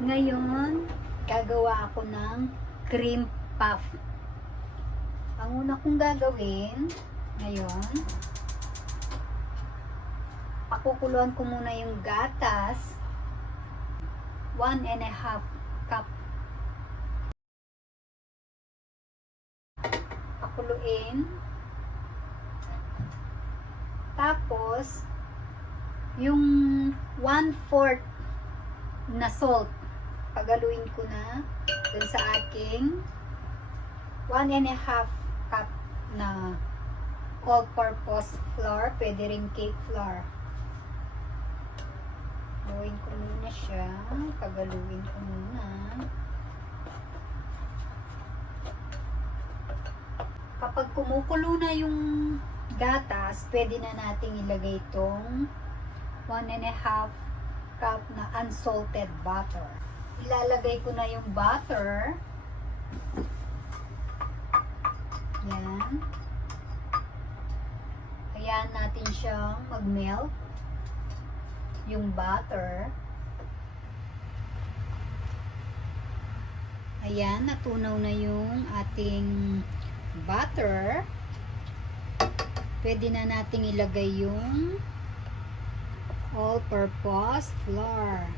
Ngayon, gagawa ako ng cream puff. Ang una kong gagawin ngayon, pakukuluan ko muna yung gatas, 1.5 cup. Pakuluin. Tapos, yung 1/4 na salt, pagaluin ko na dun sa aking 1.5 cup na all-purpose flour, pwede rin cake flour. Galuin ko muna siya, pagaluin ko muna. Kapag kumukulo na yung gatas, pwede na nating ilagay itong 1.5 cup na unsalted butter. Ilalagay ko na yung butter. Yan. Hayaan natin siyang mag-melt. Yung butter. Ayan, natunaw na yung ating butter. Pwede na nating ilagay yung all-purpose flour.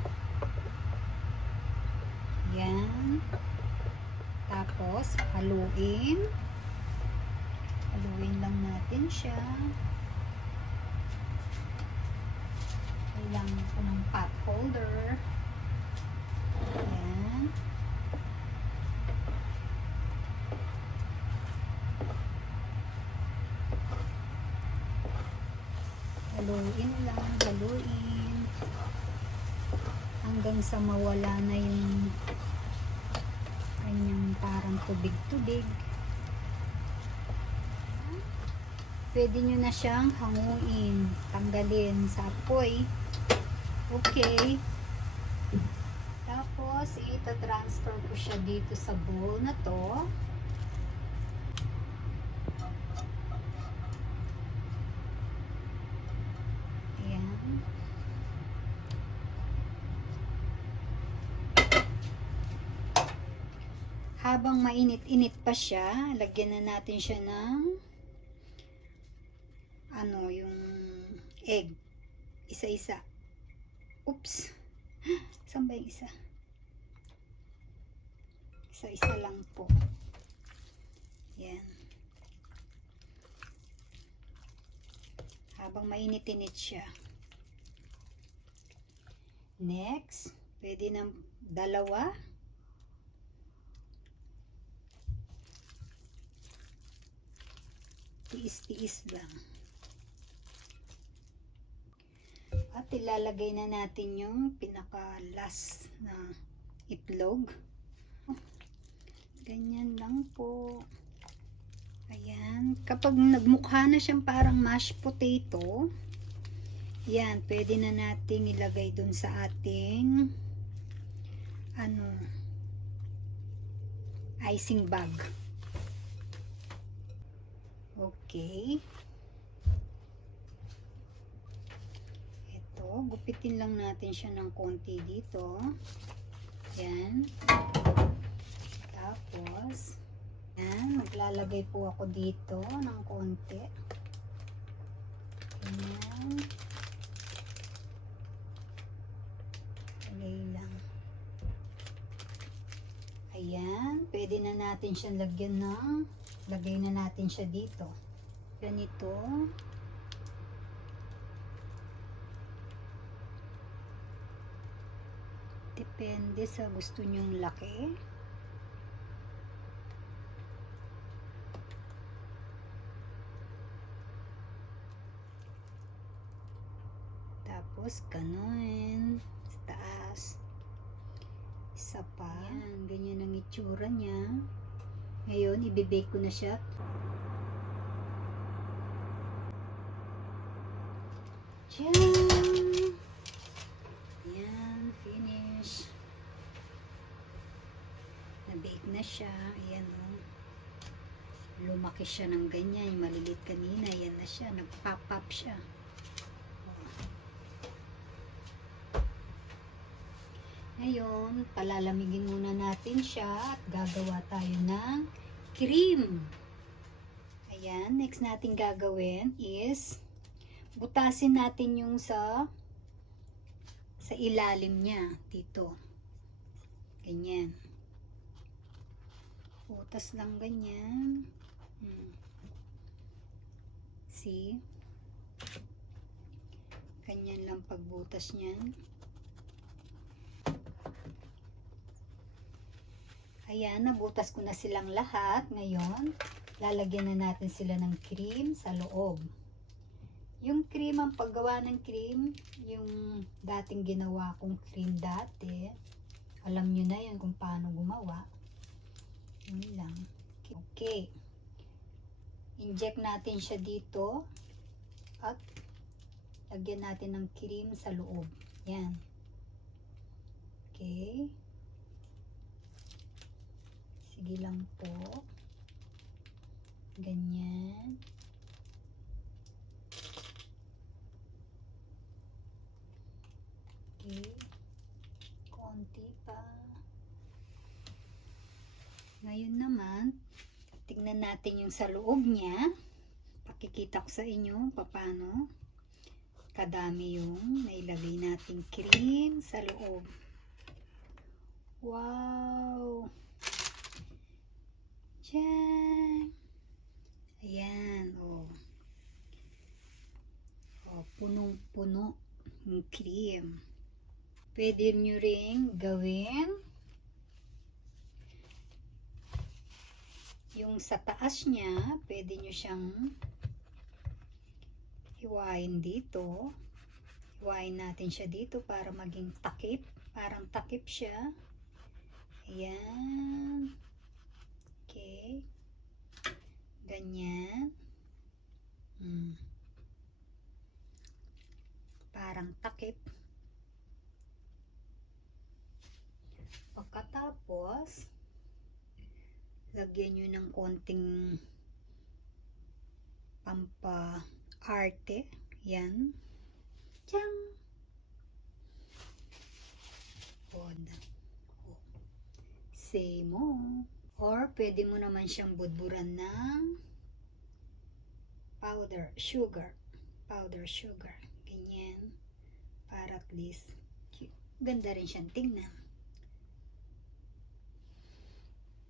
Yan. Tapos, haluin. Haluin lang natin siya. Kailangan ko ng pot holder. Yan. Haluin lang, haluin. Hanggang sa mawala na yung kanyang parang tubig-tubig. Pwede nyo na siyang hanguin, tanggalin sa apoy. Okay. Tapos, ita-transfer ko siya dito sa bowl na to. Ayan. Habang mainit-init pa siya, lagyan na natin siya ng yung egg. Isa-isa. Oops. Saan ba yung isa? Isa-isa lang po. Yan. Habang mainit-init siya. Next, pwede ng dalawa. Tiis-tiis lang. At ilalagay na natin yung pinaka-last na itlog. Ganyan lang po. Ayan. Kapag nagmukha na siyang parang mashed potato, yan, pwede na nating ilagay dun sa ating icing bag. Okay. Gupitin lang natin siya ng konti dito. Yan. Tapos, yan. Maglalagay po ako dito ng konti. Yan. Lagay lang. Ayan. Pwede na natin siya lagyan ng, lagay na natin siya dito. Ganito. Depende sa gusto nyong laki. Tapos, ganun. Sa taas. Isa pa. Yan, ganyan ang itsura niya. Ngayon, ibibake ko na siya. Tiyan! Yan, finish. Na-bake na siya. Ayan, oh. Lumaki siya ng ganyan. Yung malilit kanina. Ayan na siya. Nag-pop-up siya. Ngayon, palalamigin muna natin siya at gagawa tayo ng cream. Ayan, next natin gagawin is butasin natin yung sa ilalim niya dito. Ganyan. Butas lang ganyan. See? Ganyan lang pagbutas niyan. Ayan, nabutas ko na silang lahat. Ngayon, lalagyan na natin sila ng cream sa loob. Yung cream, ang paggawa ng cream, yung dating ginawa kong cream dati, alam nyo na yun kung paano gumawa. Yun lang. Okay. Inject natin siya dito at lagyan natin ng cream sa loob. Yan. Okay. Sige lang po. Ganyan. Okay. Konti pa. Ngayon naman, tignan natin yung sa loob niya. Pakikita ko sa inyo paano kadami yung nailagay nating cream sa loob. Wow! Diyan! Ayan, oh. Oh, punong-puno yung cream. Pwede nyo ring gawin yung sa taas niya, pwede nyo siyang hiwain dito. Hiwain natin siya dito para maging takip. Parang takip siya. Ayan. Okay. Ganyan. Parang takip. Pagkatapos, lagyan nyo ng konting pampa-arte. Yan. Tiyang! Say mo. Or, pwede mo naman siyang budburan ng powder sugar. Powder sugar. Ganyan. Para at least, ganda rin siyang tingnan.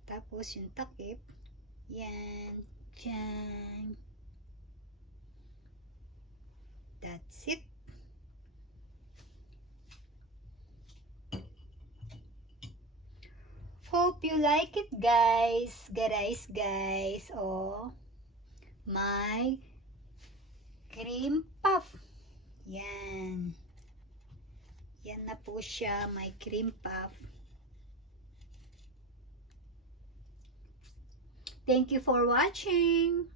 Tapos, yung takip. Yan. Diyan. That's it. Hope you like it, guys. Guys. Oh, my cream puff. Yan. Yan na po siya, my cream puff. Thank you for watching.